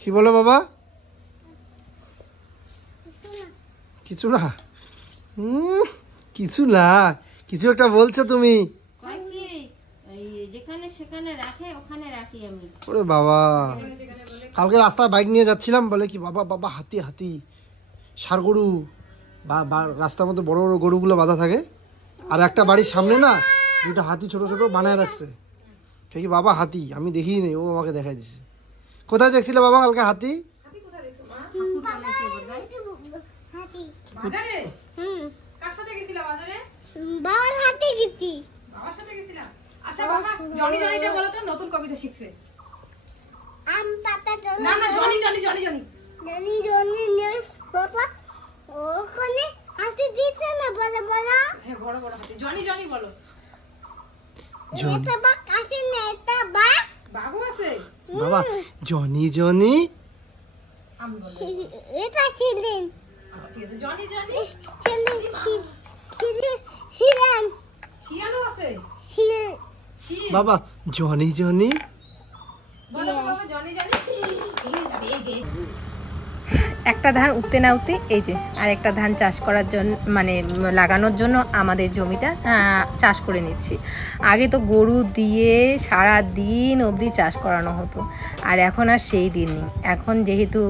কি বলো বাবা? কিছু না, কিছু না, কিছু একটা বলছো তুমি। ওরে বাবা, কালকে রাস্তায় বাইক নিয়ে যাচ্ছিলাম, বলে কি বাবা বাবা হাতি হাতি, ষাঁড় গরু, বা রাস্তার মধ্যে বড় বড় গরুগুলো বাঁধা থাকে, আর একটা বাড়ির সামনে না দুটো হাতি ছোট ছোট বানায় রাখছে। কি বাবা হাতি, আমি দেখিই নেই, ও আমাকে দেখাই দিছে। কোথায় দেখছিলে বাবা কালকে হাতি? আচ্ছা বাবা, জনি জনিটা বলো তো, নতুন কবিতা শিখছে। আম পাতা না না, Johnny Johnny Johnny Johnny Johnny Johnny নেই বাবা, ওখানে হাতি দিছে না, বলো বলো। হ্যাঁ, বড় বড় হাতি, জনি জনি বলো। এটা বাঘ আছে না, এটা বাঘ, বাঘও আছে বাবা। জনি জনি আম বলো, এটা ছিলেন। আচ্ছা ঠিক আছে, জনি জনি ছিলেন, ছিলেন ছিলেন, শিয়ালও আছে, ছিলেন বাবা। জনি জনি বলো বাবা, জনি জনি। এই যে একটা ধান উঠতে না উঠতে এই যে আর একটা ধান চাষ করার জন্য, মানে লাগানোর জন্য আমাদের জমিটা চাষ করে নিচ্ছি। আগে তো গরু দিয়ে সারা দিন অবধি চাষ করানো হতো, আর এখন আর সেই দিন নেই। এখন যেহেতু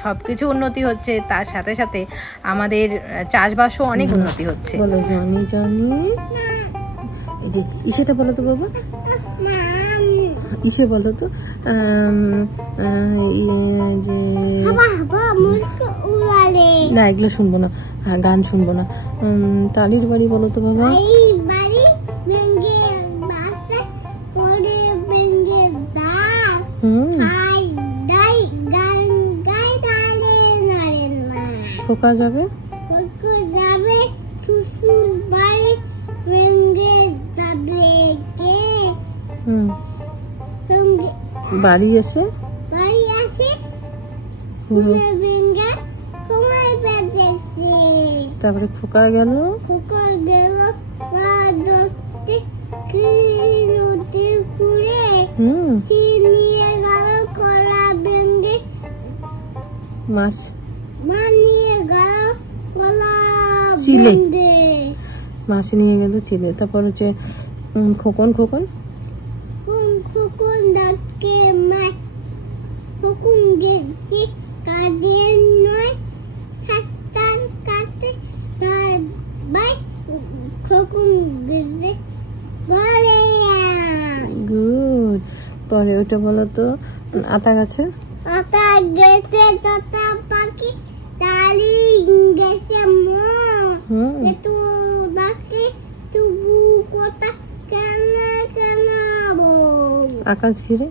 সব কিছু উন্নতি হচ্ছে, তার সাথে সাথে আমাদের চাষবাসও অনেক উন্নতি হচ্ছে। বলো জনি জনি, এই যে ইসেটা বলো তো বাবা, ইসে বলো তো, যে না এগুলো শুনবো না, গান শুনবো না। তালির বাড়ি বলো তো বাবা। খোকা যাবে শ্বশুর বাড়ি, বাড়ি এসে তারপরে খোকা গেল মাছ চিলে, মাছ নিয়ে গেল চিলে। তারপর হচ্ছে খোকন খোকন খোকন ডাকে মা, খোকন গেছে কাজে নয়, সাস্তান কাটে বাই, খোকন গেছে ঘরে। গুড। পরে ওটা বলো তো, আতা গাছে আতা গেছে তোতা পাখি, তালি গেছে মো, তো ডাকে তুবু কোথা কেন কেন। আকাশ ঘিরে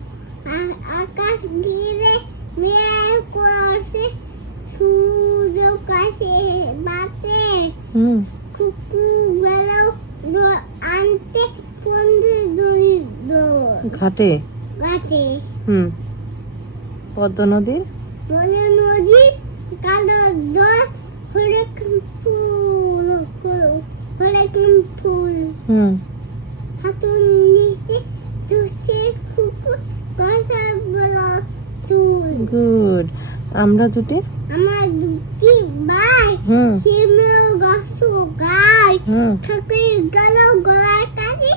আকাশ ঘিরে মেয়ে করছে, সূর্য কাছে বাতে, কুকু গেল আনতে ঘাটে ঘাটে। পদ্ম নদীর কালো জল, হরেক ফুল হরেক ফুল, হাতুর নিচে গুড। আমরা দুটি, আমার দুটি ভাই, হিমেল গাছ গাই থাকে গেল গলার কাছে,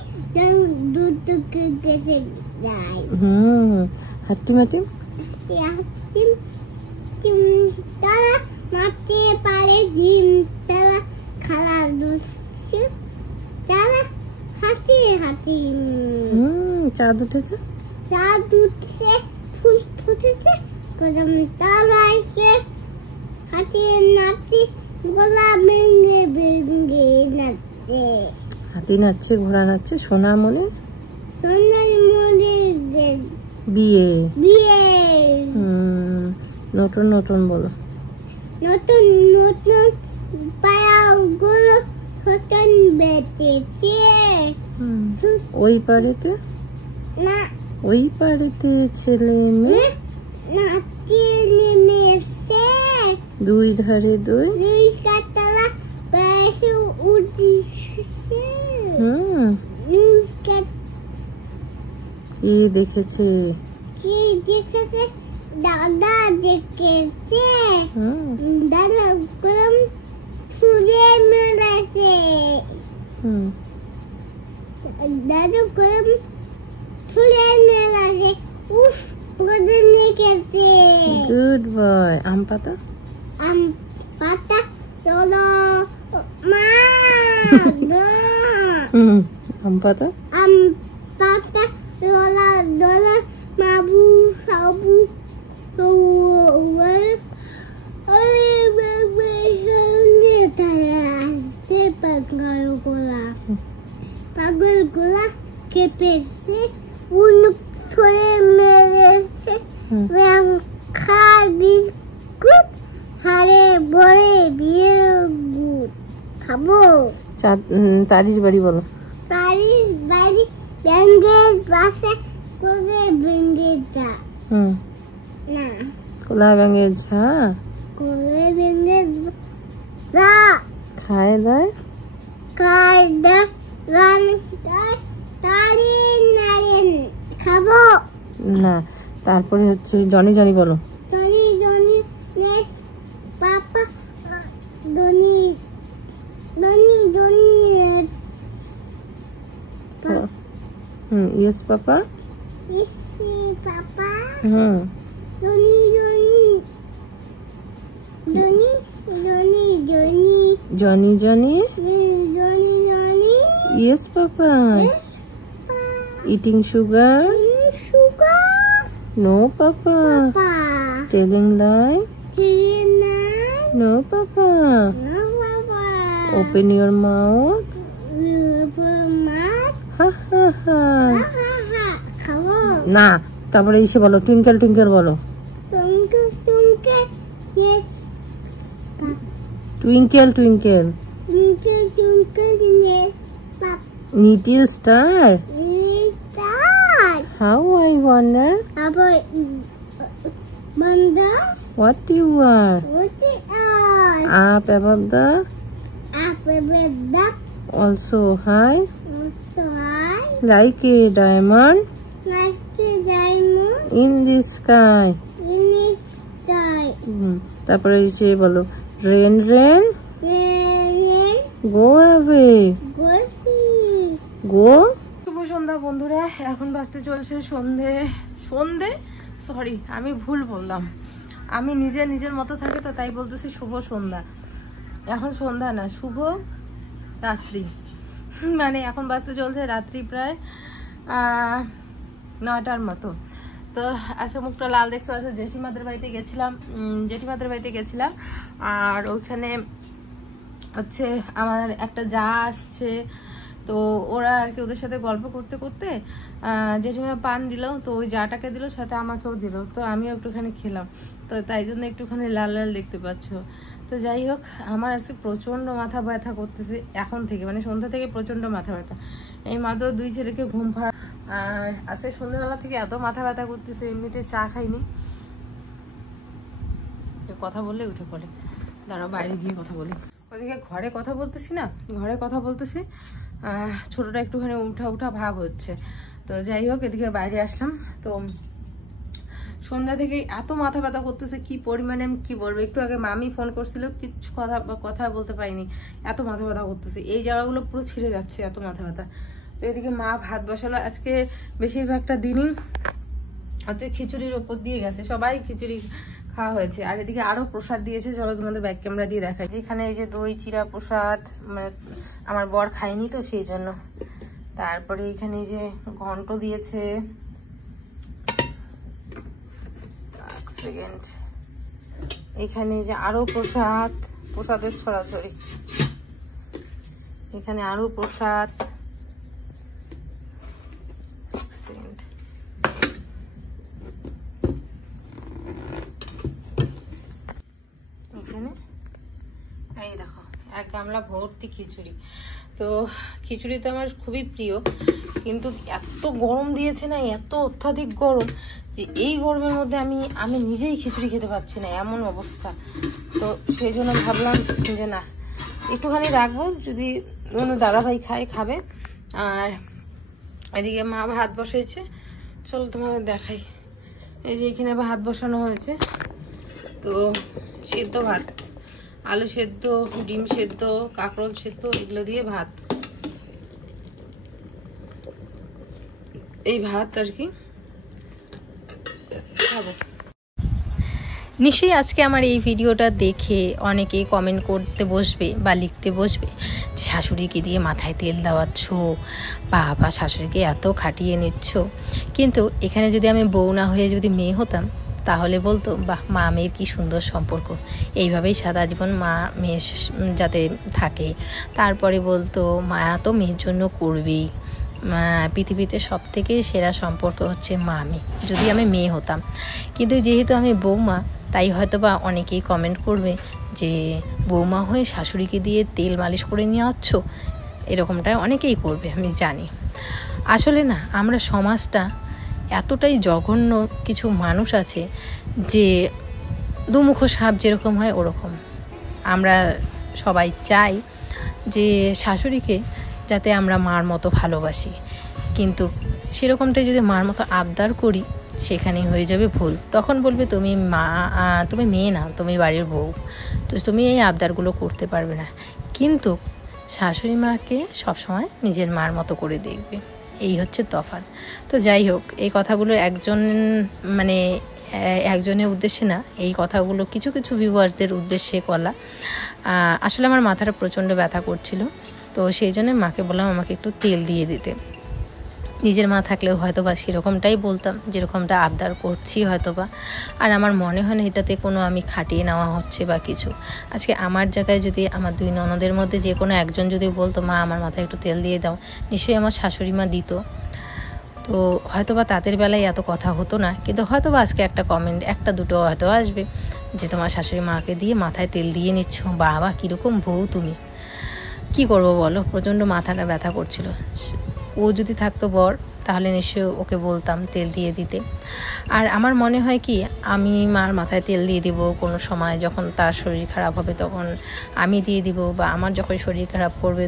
দুটো গেছে যাই। হাতিমাটিম হাতিম টিম, তারা মারতে পারে ডিম, তারা খালা দুচ্ছে, তারা হাতি হাতি। চাঁদ উঠেছে, চাঁদ উঠছে, ফুল ফুটেছে, কদম তালাইছে, হাতি নাচে, গোলা ভেঙে ভেঙে নাচছে। হাতি নাচছে, ঘোড়া নাচছে, সোনামণি সোনামণির বিয়ে বিয়ে। নতুন নতুন বলো, নতুন নতুন পায়াগুলো নতুন বেঁচেছে। ওই পাড়েতে না, ওই পাড়েতে ছেলে মেয়ে নাচে নেমেছে, দুই ধারে দুই দুই কাতলা বেশে উঠেছে। কি দেখেছে, কি দেখেছে, দাদা দেখেছে দাদা কলম ফুলে মেলাছে দাদু কলম ফুলে মেলাছে উফ গোদে নিকেছে গুড বয় আম পাতা চলো মা আম পাতা দোলা দোলা মাবু সাবু তো পাগল গোলা কেঁপেছে উনুক ছড়ে মেরেছে বিস্কুট হারে বড়ে বিয়ে গুড় খাবো তারির বাড়ি বলো বাড়ির বাড়ি ব্যাঙ্গের পাশে করে ব্যাঙ্গের যা না কোলা ব্যাঙের ঝা করে ব্যাঙ্গের যা খায় দেয় কায়দা গান তারি নারেন খাবো না তারপরে হচ্ছে জনি জনি বলো জনি জনি নে papa Johnny Johnny Johnny yes papa ইসি papa Johnny Johnny Johnny Johnny Johnny Johnny Johnny Johnny Johnny yes papa eating sugar sugar no papa papa telling lie Tina no papa no papa open your mouth mat ha ha ha খাবো না তারপরে এসে বলো twinkle twinkle বলো তোমাকে তোমাকে yes twinkle twinkle তোমাকে তোমাকে yes papa little star start how I wonder aber banda what you are what it are up above the apple with duck also high so high like a diamond like the diamond in the sky in the sky তারপরে এসে বলো rain rain then go away gossip go শুভ সন্ধ্যা বন্ধুরা এখন বাজতে চলছে সন্ধে সরি আমি ভুল বললাম আমি নিজের মতো থাকে তো তাই বলতেছি শুভ সন্ধ্যা এখন সন্ধ্যা না শুভ রাত্রি মানে এখন বাজতে চলছে রাত্রি প্রায় 9টার মতো তো আজকে মুখটা লাল দেখছো আজকে জেঠিমাদের বাড়িতে গেছিলাম আর ওইখানে হচ্ছে আমার একটা যা আসছে তো ওরা আর কি ওদের সাথে গল্প করতে করতে জেঠিমা পান দিল তো ওই জাটাকে দিল সাথে আমাকেও দিল তো আমিও একটুখানি খেলাম তো তাই জন্য একটুখানি লাল লাল দেখতে পাচ্ছ তো যাই হোক আমার আজকে প্রচণ্ড মাথা ব্যথা করতেছে এখন থেকে মানে সন্ধ্যা থেকে প্রচণ্ড মাথা ব্যথা এই মাত্র 2 ছেলেকে ঘুম পাড়া আর আজকে সন্ধ্যাবেলা থেকে এত মাথা ব্যথা করতেছে এমনিতে চা খাইনি কথা বললে উঠে পড়ে দাঁড়াও বাইরে গিয়ে কথা বলি ওদিকে ঘরে কথা বলতেছি ছোটটা একটুখানি উঠা ভাব হচ্ছে তো যাই হোক এদিকে বাইরে আসলাম তো সন্ধ্যা থেকে এত মাথা ব্যথা করতেছে কি পরিমাণে আমি কি বলবো একটু আগে মামি ফোন করছিল কিছু কথা বলতে পারিনি এত মাথা ব্যথা করতেছে এই জায়গাগুলো পুরো ছিঁড়ে যাচ্ছে এত মাথা ব্যথা তো এদিকে মা ভাত বসালো আজকে বেশিরভাগটা দিনই হচ্ছে খিচুড়ির ওপর দিয়ে গেছে সবাই খিচুড়ি খাওয়া হয়েছে আর এদিকে আরো প্রসাদ দিয়েছে চলো তোমাদের ব্যাক ক্যামেরা দিয়ে দেখাই এখানে এই যে দই চিরা প্রসাদ মানে আমার বর খায়নি তো সেই জন্য তারপরে এখানে এই যে ঘন্ট দিয়েছে সেকেন্ড এখানে যে আরো প্রসাদের ছড়াছড়ি এখানে আরো প্রসাদ এই দেখো এক গামলা ভর্তি খিচুড়ি তো খিচুড়ি তো আমার খুবই প্রিয় কিন্তু এত গরম দিয়েছে না এত অত্যাধিক গরম যে এই গরমের মধ্যে আমি নিজেই খিচুড়ি খেতে পারছি না এমন অবস্থা তো সেই জন্য ভাবলাম যে না একটুখানি রাখবো যদি কোনো দাদাভাই খাবে আর এদিকে মা ভাত বসাইছে চলো তোমাদের দেখাই এই যে এখানে ভাত বসানো হয়েছে, তো সেদ্ধ ভাত, আলু সেদ্ধ, ডিম সেদ্ধ, কাঁকরোল সেদ্ধ, এগুলো দিয়ে ভাত। এই ভাত আর কি খাবো। নিশ্চয়ই আজকে আমার এই ভিডিওটা দেখে অনেকেই কমেন্ট করতে বসবে বা লিখতে বসবে, শাশুড়িকে দিয়ে মাথায় তেল দেওয়াচ্ছ, বাবা শাশুড়িকে এত খাটিয়ে নিচ্ছ। কিন্তু এখানে যদি আমি বউ না হয়ে যদি মেয়ে হতাম, তাহলে বলতো বাহ, মা মেয়ের কী সুন্দর সম্পর্ক, এইভাবেই সারা জীবন মা মেয়ে যাতে থাকে। তারপরে বলতো মা তো মেয়ের জন্য করবেই, পৃথিবীতে সব থেকে সেরা সম্পর্ক হচ্ছে মা মেয়ে, যদি আমি মেয়ে হতাম। কিন্তু যেহেতু আমি বৌমা, তাই হয়তো বা অনেকেই কমেন্ট করবে যে বৌমা হয়ে শাশুড়িকে দিয়ে তেল মালিশ করে নিয়ে আসছ, এরকমটাই অনেকেই করবে, আমি জানি। আসলে না, আমরা সমাজটা এতটাই জঘন্য কিছু মানুষ আছে যে দুমুখো সাপ যেরকম হয় ওরকম। আমরা সবাই চাই যে শাশুড়িকে যাতে আমরা মার মতো ভালোবাসি, কিন্তু সেরকমটাই যদি মার মতো আবদার করি, সেখানেই হয়ে যাবে ভুল। তখন বলবে তুমি মেয়ে না, তুমি বাড়ির বউ, তো তুমি এই আবদারগুলো করতে পারবে না। কিন্তু শাশুড়ি মাকে সবসময় নিজের মার মতো করে দেখবে, এই হচ্ছে তফাৎ। তো যাই হোক, এই কথাগুলো একজনের উদ্দেশ্যে না, এই কথাগুলো কিছু কিছু ভিউয়ার্সদের উদ্দেশ্যে বলা। আসলে আমার মাথাটা প্রচণ্ড ব্যথা করছিল, তো সেই জন্য মাকে বললাম আমাকে একটু তেল দিয়ে দিতে। নিজের মা থাকলেও হয়তো বা সেরকমটাই বলতাম, যেরকমটা আবদার করছি হয়তো বা। আর আমার মনে হয় না এটাতে কোনো আমি খাটিয়ে নেওয়া হচ্ছে বা কিছু। আজকে আমার জায়গায় যদি আমার দুই ননদের মধ্যে যে কোনো একজন যদি বলতো মা আমার মাথায় একটু তেল দিয়ে দাও, নিশ্চয়ই আমার শাশুড়ি মা দিত। তো হয়তো বা তাদের বেলায় এত কথা হতো না, কিন্তু হয়তো বা আজকে একটা কমেন্ট, একটা দুটো হয়তো আসবে যে তোমার শাশুড়ি মাকে দিয়ে মাথায় তেল দিয়ে নিচ্ছ, বাবা কীরকম বউ তুমি। কি করবো বলো, প্রচণ্ড মাথাটা ব্যথা করছিল। ও যদি থাকতো বর, তাহলে নিশ্চয়ই ওকে বলতাম তেল দিয়ে দিতে। আর আমার মনে হয় কি, আমি মার মাথায় তেল দিয়ে দিব কোনো সময়, যখন তার শরীর খারাপ হবে তখন আমি দিয়ে দিব, বা আমার যখন শরীর খারাপ করবে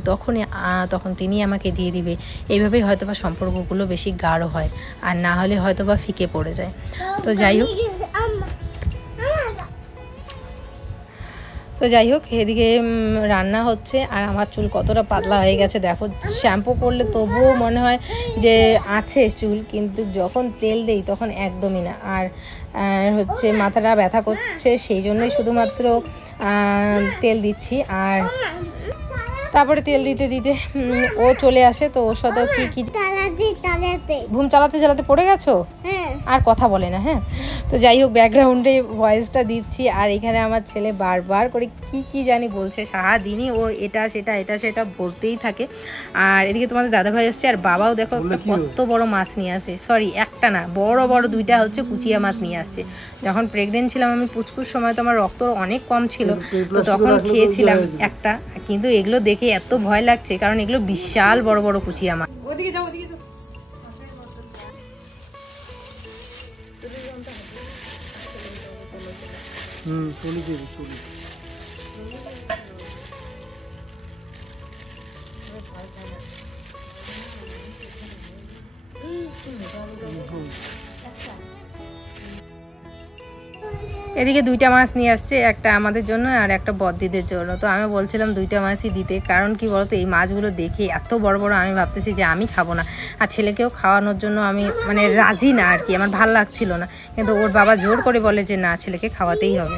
তখন তিনি আমাকে দিয়ে দিবে। এইভাবেই হয়তো বা সম্পর্কগুলো বেশি গাঢ় হয়, আর না হলে হয়তো বা ফিকে পড়ে যায়। তো যাই হোক, এদিকে রান্না হচ্ছে, আর আমার চুল কতটা পাতলা হয়ে গেছে দেখো। শ্যাম্পু করলে তবুও মনে হয় যে আছে চুল, কিন্তু যখন তেল দেই তখন একদমই না। আর হচ্ছে মাথাটা ব্যথা করছে, সেই জন্যই শুধুমাত্র তেল দিচ্ছি। আর তারপরে তেল দিতে দিতে ও চলে আসে, তো ওর সাথে কি ঘুম চালাতে পড়ে গেছো, আর কথা বলে না। হ্যাঁ, তো যাই হোক, ব্যাকগ্রাউন্ডে ভয়েসটা দিচ্ছি। আর এখানে আমার ছেলে বারবার করে কি জানি বলছে, সারাদিনই ও এটা সেটা বলতেই থাকে। আর এদিকে তোমাদের দাদাভাই আসছে, আর বাবাও দেখো কত বড় মাছ নিয়ে আসে, সরি একটা না, বড় দুইটা হচ্ছে কুচিয়া মাছ নিয়ে আসছে। যখন প্রেগনেন্ট ছিলাম আমি, পুচকুর সময় তো আমার রক্ত অনেক কম ছিল, তো তখন খেয়েছিলাম একটা। কিন্তু এগুলো দেখে এত ভয় লাগছে, কারণ এগুলো বিশাল বড় কুচিয়া মাছ। ওদিকে যাও। এদিকে দুইটা মাছ নিয়ে আসছে, একটা আমাদের জন্য আর একটা বদ্দিদের জন্য। তো আমি বলছিলাম দুইটা মাছই দিতে, কারণ কি বলতো, এই মাছগুলো দেখে এত বড় আমি ভাবতেছি যে আমি খাবো না, আর ছেলেকেও খাওয়ানোর জন্য আমি রাজি না আর কি, আমার ভাল লাগছিল না। কিন্তু ওর বাবা জোর করে বলে যে না, ছেলেকে খাওয়াতেই হবে।